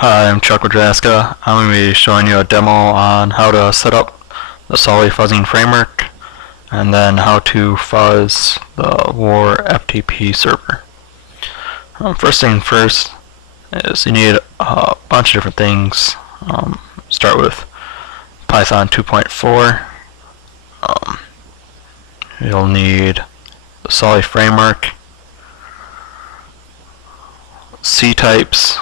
Hi, I'm Chuck Wadraska. I'm going to be showing you a demo on how to set up the Sully fuzzing framework and then how to fuzz the War FTP server. First thing first is you need a bunch of different things. Start with Python 2.4. You'll need the Sully framework, C types,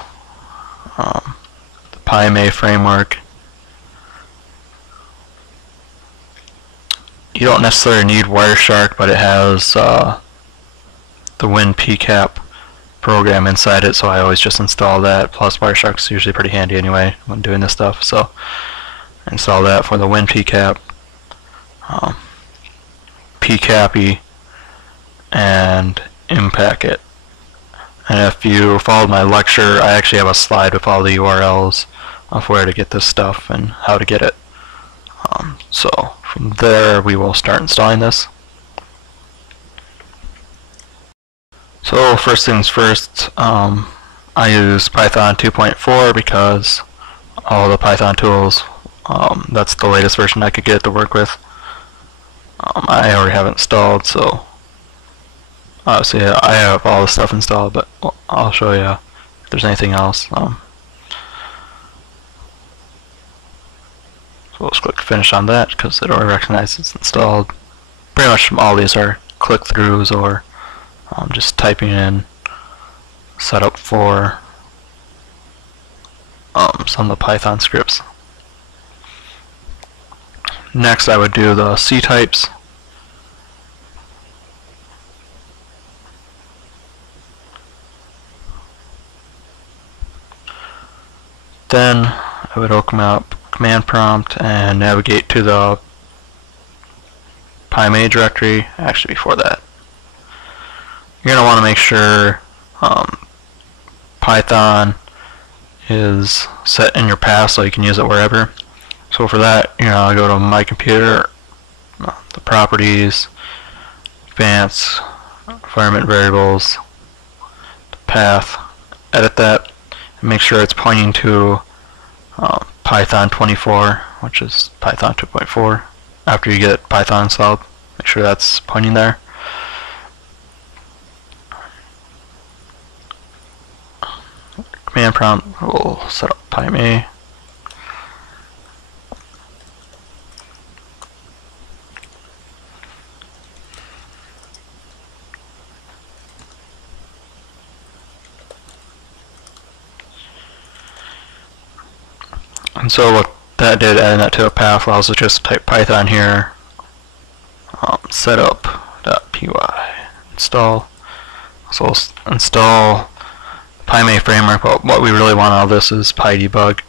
the PyMA framework. You don't necessarily need Wireshark, but it has the WinPcap program inside it, so I always just install that. Plus Wireshark's usually pretty handy anyway when doing this stuff, so install that for the WinPcap, pcappy, and impacket. And if you followed my lecture, I actually have a slide with all the URLs of where to get this stuff and how to get it. So from there we will start installing this. So first things first, I use Python 2.4 because all the Python tools, that's the latest version I could get to work with. I already have it installed, so obviously I have all the stuff installed, but I'll show you if there's anything else. So let's click finish on that because it already recognizes it's installed. Pretty much all these are click-throughs or just typing in setup for some of the Python scripts. Next I would do the C types. Then I would open up command prompt and navigate to the PyMA directory. Actually, before that, you're going to want to make sure Python is set in your path so you can use it wherever. So for that, you're going to go to My Computer, the Properties, Advanced, Environment Variables, the Path, edit that, and make sure it's pointing to Python 24, which is Python 2.4. After you get Python installed, make sure that's pointing there. Command prompt will set up PyMA. And so what that did, adding that to a path, allows us just to type Python here, setup.py, install. So we'll install PyMA framework, but what we really want out of this is PyDebug.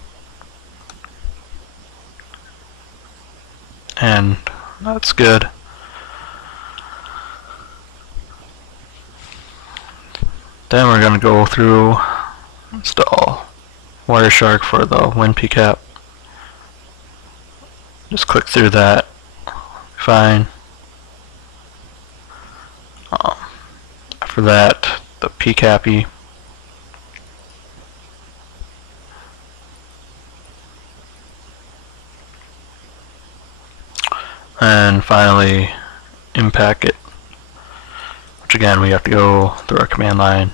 And that's good. Then we're going to go through, install Wireshark for the WinPcap. Just click through that. Fine. After that, the pcappy. And finally, impacket, which again we have to go through our command line.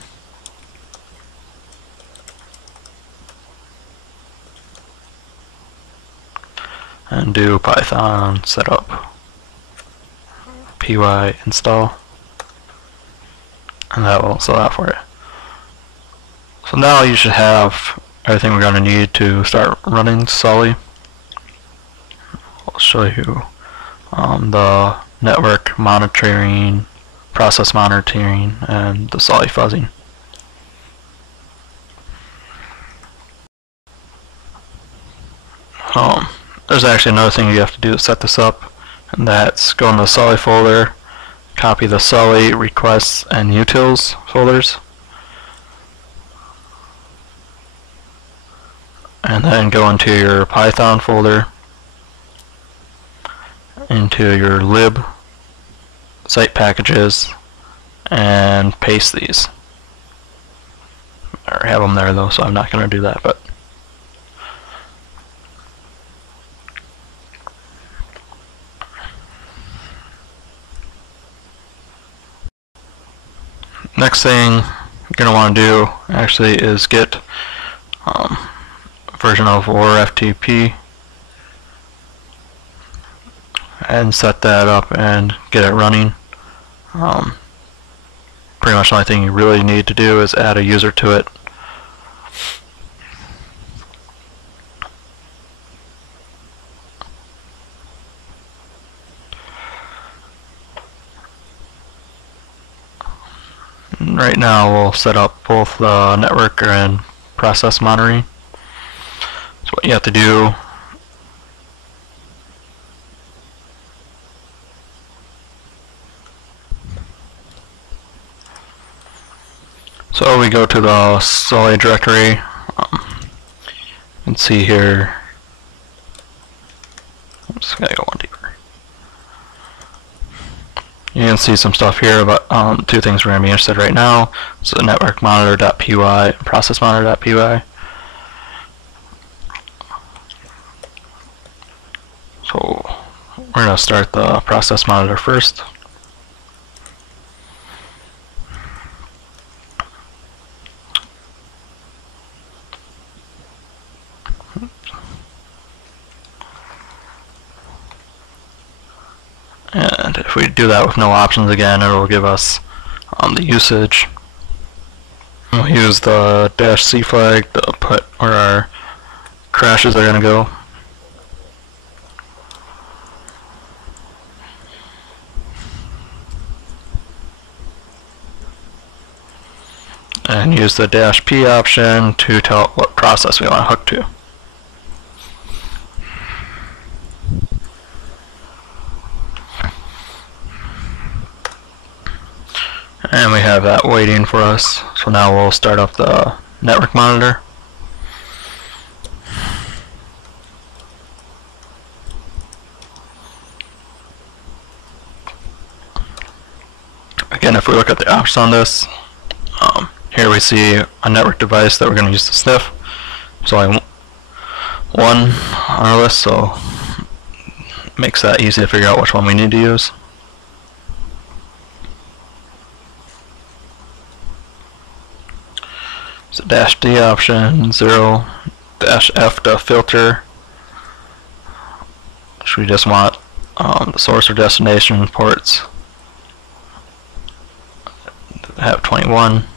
And do Python setup py install, and that will install that for you. So now you should have everything we're going to need to start running Sully. I'll show you the network monitoring, process monitoring, and the Sully fuzzing. There's actually another thing you have to do to set this up, and that's go in the Sully folder, copy the Sully requests and utils folders, and then go into your Python folder, into your lib, site packages, and paste these. I already have them there though, so I'm not going to do that, but Next thing you're going to want to do actually is get a version of ORFTP and set that up and get it running. Pretty much the only thing you really need to do is add a user to it. Right now we'll set up both network and process monitoring. So what you have to do so we go to the Sully directory. You can see here, I'm just going to go one deeper. You can see some stuff here about two things we're going to be interested in right now. So network monitor.py and process monitor.py. So we're going to start the process monitor first. And if we do that with no options again, it will give us the usage. We'll use the -c flag to put where our crashes are going to go. And use the -p option to tell it what process we want to hook to. And we have that waiting for us. So now we'll start up the network monitor. Again, if we look at the options on this, here we see a network device that we're going to use to sniff. There's only one on our list, so it makes that easy to figure out which one we need to use. So -d option, 0-f to filter, which we just want the source or destination ports to have 21,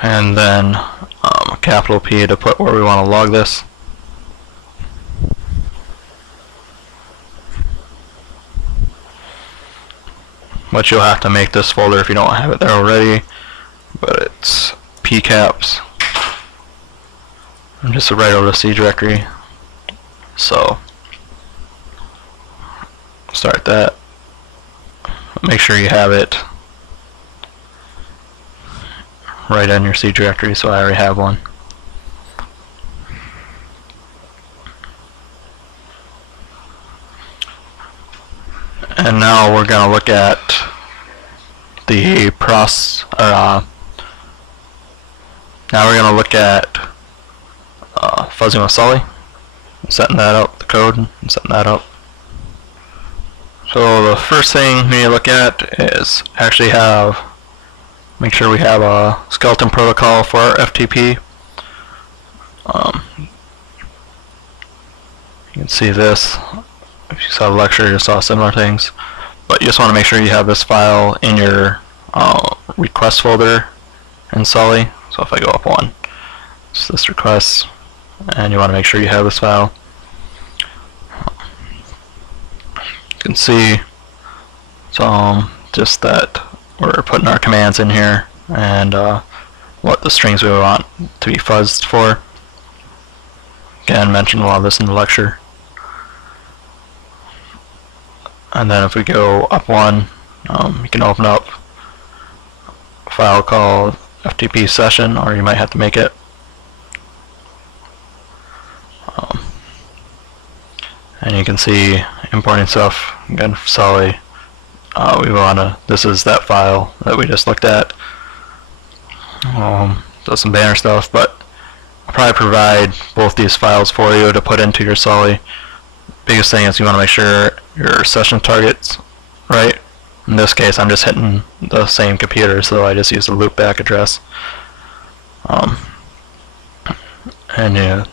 and then a capital P to put where we want to log this. But you'll have to make this folder if you don't have it there already. But it's pcaps. I'm just right over the C directory. So start that. Make sure you have it right on your C directory, so I already have one. And now we're going to look at the now we're going to look at fuzzing with Sully, setting that up, the code, and setting that up. So the first thing we need to look at is actually make sure we have a skeleton protocol for our FTP. You can see this. If you saw the lecture, you saw similar things. But you just want to make sure you have this file in your request folder in Sully. So if I go up one, it's this request, and you want to make sure you have this file. You can see just that we're putting our commands in here and what the strings we want to be fuzzed for. Again, mentioned a lot of this in the lecture. And then if we go up one, you can open up a file called FTP session, or you might have to make it. And you can see importing stuff. Again, for Sully, this is that file that we just looked at. Does some banner stuff, but I'll probably provide both these files for you to put into your Sully. Biggest thing is you want to make sure your session target's right. In this case, I'm just hitting the same computer, so I just use the loopback address. And you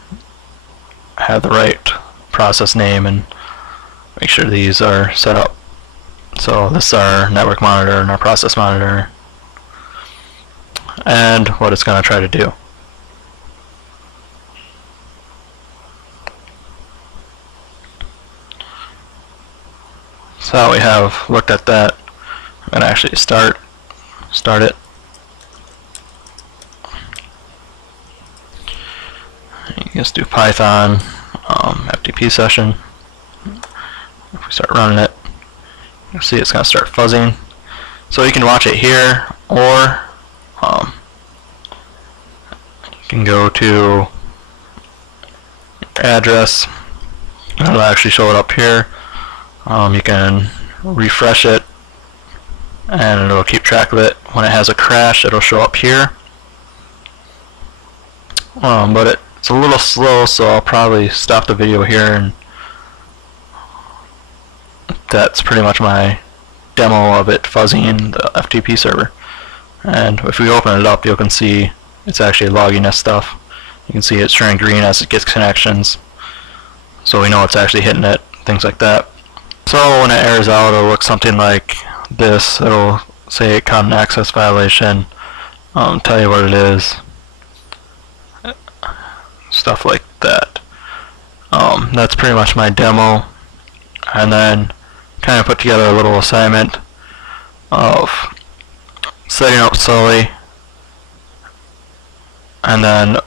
have the right process name and make sure these are set up. So this is our network monitor and our process monitor, and what it's going to try to do. So we have looked at that. I'm going to actually start it. You can just do Python FTP session. If we start running it, you'll see it's going to start fuzzing. So you can watch it here, or you can go to your address, and it'll actually show it up here. You can refresh it, and it'll keep track of it. When it has a crash, it'll show up here. But it's a little slow, so I'll probably stop the video here, and that's pretty much my demo of it fuzzing the FTP server. And if we open it up, you can see it's actually logging this stuff. You can see it's turning green as it gets connections, so we know it's actually hitting it, things like that. So when it errors out, it'll look something like this. It'll say content access violation, tell you what it is, stuff like that. That's pretty much my demo, and then kind of put together a little assignment of setting up Sully, and then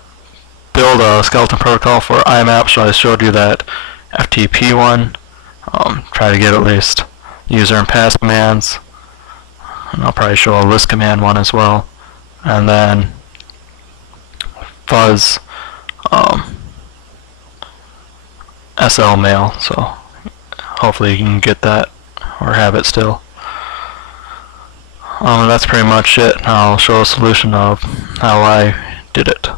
build a skeleton protocol for IMAP. So I showed you that FTP one. Try to get at least user and pass commands, and I'll probably show a list command one as well, and then fuzz SL mail. So hopefully you can get that or have it still. That's pretty much it. I'll show a solution of how I did it.